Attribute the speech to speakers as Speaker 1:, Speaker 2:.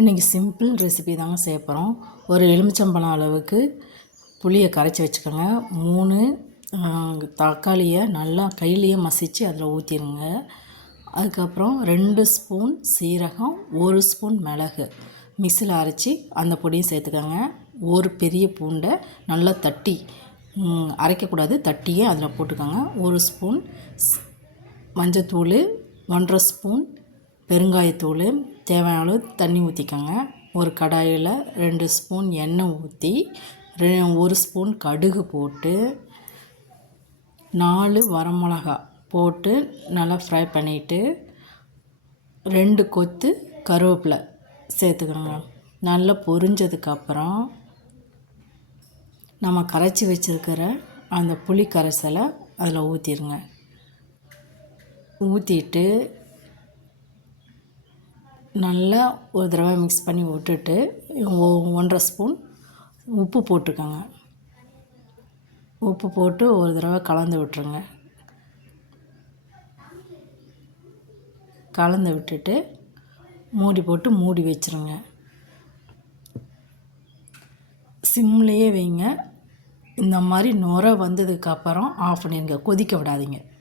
Speaker 1: இன்றைக்கி simple recipe தாங்க செய்ய போகிறோம் ஒரு எலுமிச்சம்பழம் அளவுக்கு புளியை கரைச்சி வச்சுக்கோங்க. மூணு தக்காளியை நல்லா கையிலேயே மசித்து அதில் ஊற்றிடுங்க அதுக்கப்புறம் ரெண்டு ஸ்பூன் சீரகம் ஒரு ஸ்பூன் மிளகு. மிக்சியில் அரைச்சி அந்த பொடியும் சேர்த்துக்கோங்க. ஒரு பெரிய பூண்டை நல்லா தட்டி அரைக்கக்கூடாது. தட்டியே அதில் போட்டுக்கோங்க. ஒரு ஸ்பூன் மஞ்சத்தூள் ஒன்றரை ஸ்பூன் பெருங்காயத்தூள் தேவையான அளவு தண்ணி ஊற்றிக்கோங்க ஒரு கடாயில் ரெண்டு ஸ்பூன் எண்ணெய் ஊற்றி ரெ ஒரு ஸ்பூன் கடுகு போட்டு நாலு வரமிளகா போட்டு நல்லா ஃப்ரை பண்ணிவிட்டு ரெண்டு கொத்து கருவேப்பிலை சேர்த்துக்கோங்க. நல்லா பொரிஞ்சதுக்கப்புறம் நம்ம கரைச்சி வச்சுருக்கிற அந்த புளி கரைசலை அதில் ஊற்றிடுங்க ஊற்றிட்டு நல்லா ஒரு தடவை மிக்ஸ் பண்ணி விட்டுட்டு ஒன்றரை ஸ்பூன் உப்பு போட்டுக்கோங்க. உப்பு போட்டு ஒரு தடவை கலந்து விட்டுருங்க. கலந்து விட்டுட்டு மூடி போட்டு மூடி வச்சிருங்க. சிம்லேயே வைங்க. இந்த மாதிரி நுர வந்ததுக்கப்புறம் ஆஃப் பண்ணிடுங்க கொதிக்க விடாதீங்க.